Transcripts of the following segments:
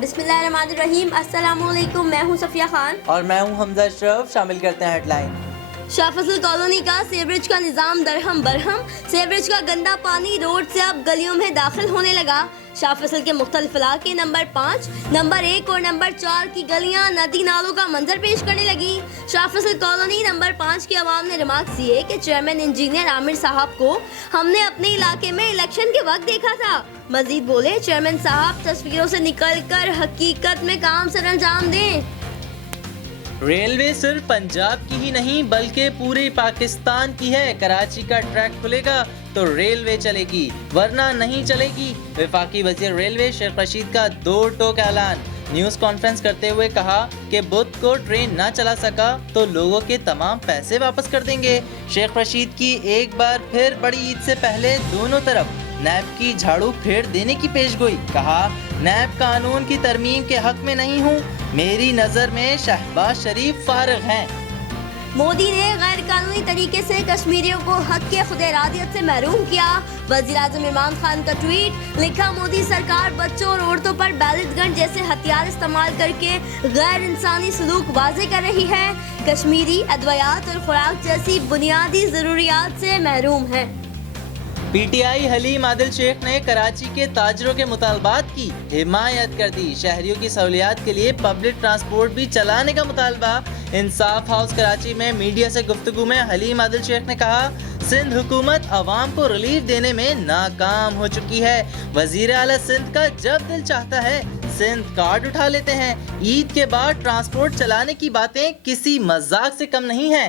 बिस्मिल्लाहिर्रहमानिर्रहीम। अस्सलाम वालेकुम, मैं हूं सफिया खान और मैं हूं हमजा अशरफ। शामिल करते हैं हेडलाइन। शाह फजल कॉलोनी का सीवरेज का निजाम दरहम बरहम, सीवरेज का गंदा पानी रोड से अब गलियों में दाखिल होने लगा। शाह फजल के मुख्तलिफ इलाके नंबर 5, नंबर 1 और नंबर 4 की गलियां नदी नालों का मंजर पेश करने लगी। शाह फजल कॉलोनी नंबर 5 की आवाम ने रिमार्क किए कि चेयरमैन इंजीनियर आमिर साहब को हमने अपने इलाके में इलेक्शन के वक्त देखा था। मजीद बोले, चेयरमैन साहब तस्वीरों से निकलकर हकीकत में काम सर अंजाम दें। रेलवे सिर्फ पंजाब की ही नहीं बल्कि पूरे पाकिस्तान की है। कराची का ट्रैक खुलेगा तो रेलवे चलेगी, वरना नहीं चलेगी। वफाकी वजीर रेलवे शेख रशीद का 2 टोक ऐलान। न्यूज़ कॉन्फ्रेंस करते हुए कहा कि बुध को ट्रेन ना चला सका तो लोगों के तमाम पैसे वापस कर देंगे। शेख रशीद की एक बार फिर बड़ी ईद से पहले दोनों तरफ नैब की झाड़ू फेर देने की पेशगोई। कहा, नैब कानून की तरमीम के हक में नहीं हूँ, मेरी नज़र में शहबाज शरीफ फारिग हैं। मोदी ने गैर कानूनी तरीके से कश्मीरियों को हक के खुद इरादियत से महरूम किया। वज़ीर आज़म इमरान खान का ट्वीट, लिखा, मोदी सरकार बच्चों और औरतों पर बैलेट गन जैसे हथियार इस्तेमाल करके गैर इंसानी सलूक वाज़े कर रही है। कश्मीरी अद्वियात और खुराक जैसी बुनियादी ज़रूरियात से महरूम है। पीटीआई हलीम आदिल शेख ने कराची के ताजरों के मुतालबात की हिमायत कर दी। शहरियों की सहूलियात के लिए पब्लिक ट्रांसपोर्ट भी चलाने का मुतालबा। इंसाफ हाउस कराची में मीडिया से गुफ्तगू में हलीम आदिल शेख ने कहा, सिंध हुकूमत अवाम को रिलीफ देने में नाकाम हो चुकी है। वजीर आला सिंध का जब दिल चाहता है सिंध कार्ड उठा लेते हैं। ईद के बाद ट्रांसपोर्ट चलाने की बातें किसी मजाक से कम नहीं है।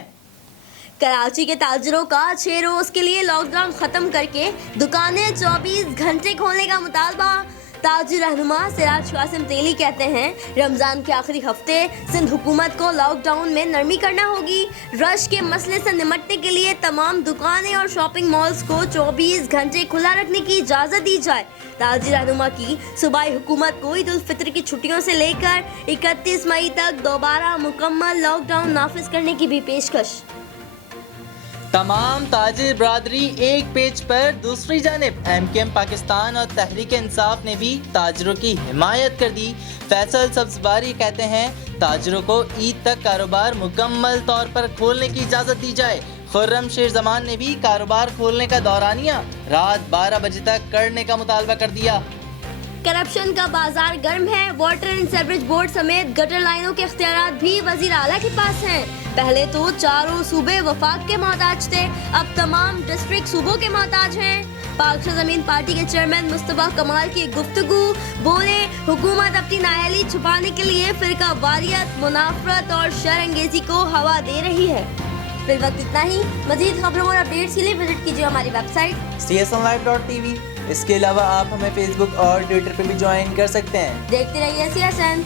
कराची के ताजरों का 6 रोज के लिए लॉकडाउन खत्म करके दुकानें 24 घंटे खोलने का मुतालबा। ताजी रहनुमा सिराज कासिम तेली कहते हैं, रमजान के आखिरी हफ्ते सिंध हुकूमत को लॉकडाउन में नरमी करना होगी। रश के मसले से निपटने के लिए तमाम दुकानें और शॉपिंग मॉल्स को 24 घंटे खुला रखने की इजाज़त दी जाए। ताजी रहनुमा की सूबाई हुकूमत को ईद उल फितर की छुट्टियों से लेकर 31 मई तक दोबारा मुकम्मल लॉकडाउन नाफिज करने की भी पेशकश। तमाम ताजिर बरादरी एक पेज पर। दूसरी जानिब एमकेएम पाकिस्तान और तहरीक इंसाफ ने भी ताजिरों की हिमायत कर दी। फैसल सब्जबारी कहते हैं, ताजिरों को ईद तक कारोबार मुकम्मल तौर पर खोलने की इजाज़त दी जाए। खुर्रम शेर जमान ने भी कारोबार खोलने का दौरानिया रात 12 बजे तक करने का मुतालबा कर दिया। करप्शन का बाजार गर्म है। वाटर एंड सीवरेज बोर्ड समेत गटर लाइनों के इख्तियारात भी वजीर आला के पास हैं। पहले तो चारों सूबे वफाक के मोहताज थे, अब तमाम डिस्ट्रिक्ट सूबों के मोहताज हैं। पाक ज़मीन पार्टी के चेयरमैन मुस्तफा कमाल की गुफ्तगू, बोले, हुकूमत अपनी नाअहली छुपाने के लिए फिरका वारियत, मुनाफरत और शरअंगेजी को हवा दे रही है। फिर वक्त इतना ही। मजीद खबरों और अपडेट्स के लिए विजिट कीजिए हमारी वेबसाइट csnlive.tv। इसके अलावा आप हमें फेसबुक और ट्विटर पर भी ज्वाइन कर सकते हैं। देखते रहिए CSN।